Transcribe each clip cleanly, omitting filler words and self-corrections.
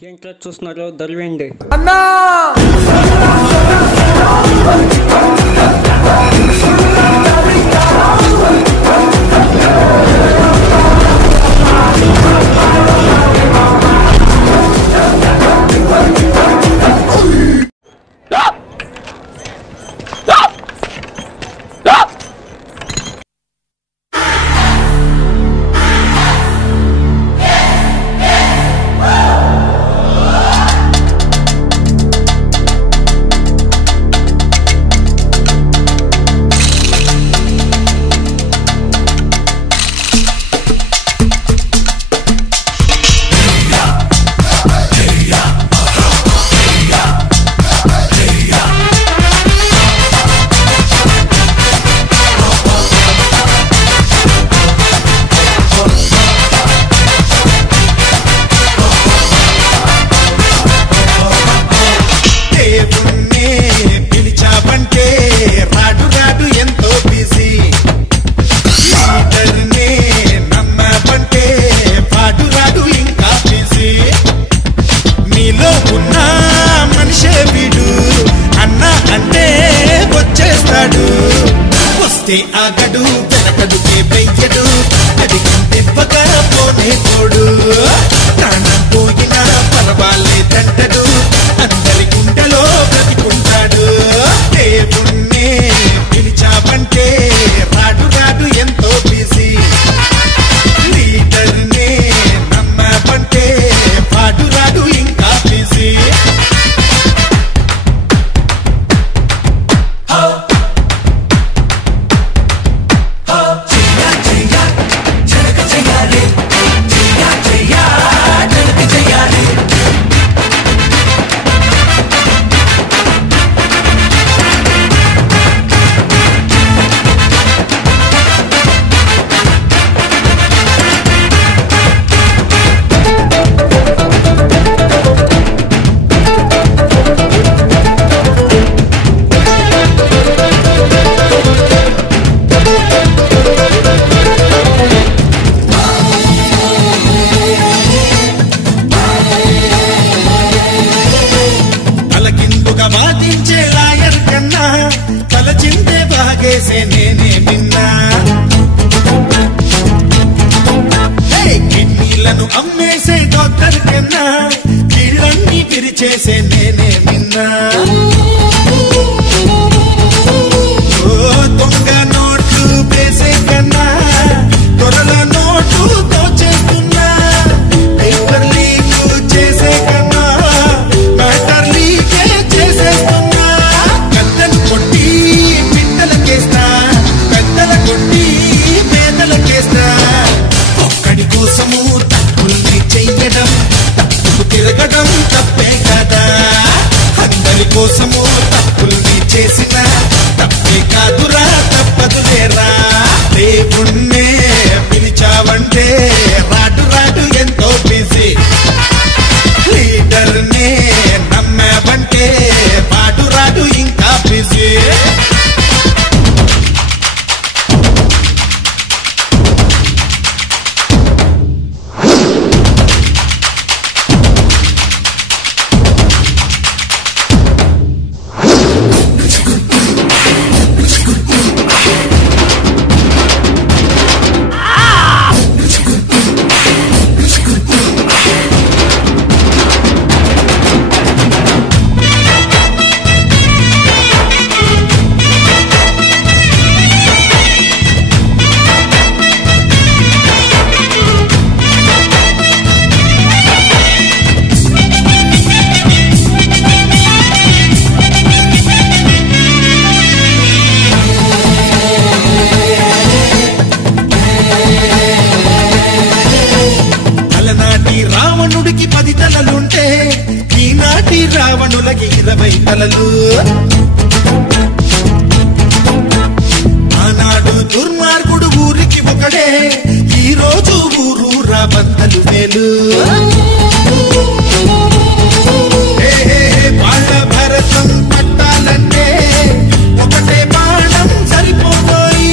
ఏంట్లా చూస్తున్నారు దర్వేండి అన్నా ఆగడు వెనకడు పెయ్యడు అది కంటివ్వగా పోనే పోడు ప్రాణం పోయినా పర్వాలేదంటడు అందరి గుండెలో బ్రతికుంటాడు దేవుణ్ణే పిలిచావంటే రాడు రాడు ఎంతో బిజీ లీడర్నే నమ్మవంటే పాడు రాడు ఇంకా బిజీ వాదించే లాయర్ కన్నా తలచిందే బాగేసే నేనే విన్నా కిడ్నీలను అమ్మేసే డాక్టర్ కన్నా కీళ్ళన్నీ విరిచేసే నేనే విన్నా దొంగ నోట్లు వేసే కన్నా దొరల నోటు దోచేస్తున్నా పేపర్ లీక్ చేసే కన్నా మ్యాటర్ లీకే చేసేస్తున్నా కత్తెలు కొట్టి పిట్టలకేస్తా పెద్దల కొట్టి పేదలకేస్తా ఒక్కడి కోసము తప్పుల్ని చెయ్యడం తప్పుకు తిరగడం తప్పే కదా అందరి కోసము తప్పుల్ని చేసిన తప్పే కాదురా తప్పదు లేరా దేవుణ్ణే పిలిచావంటే రాడు రాడు ఎంతో బిజీ లీడర్నే నమ్మావంటే పాడు రాడు ఇంకా బిజీ రావణుడికి 10 తలలుంటే ఈనాటి రావణులకి 20 తలలు ఆనాడు దుర్మార్గుడు ఊరికి ఒకడే ఈ రోజు ఊరూరా బంధలు వేలు వాళ్ళ భరతం పట్టాలంటే ఒకటే బాణం సరిపోయి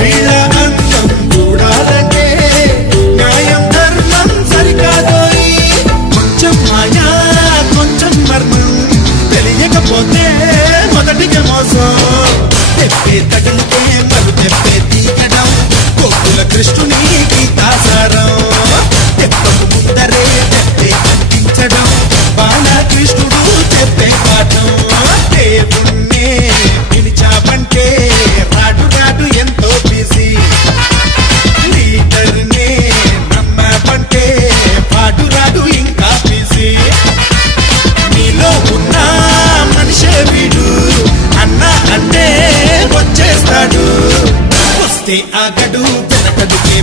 వీళ్ళ అందం చూడాలంటే న్యాయం ధర్మం సరికాదోయి కొంచెం వస్తే ఆగడు వెనకడుగే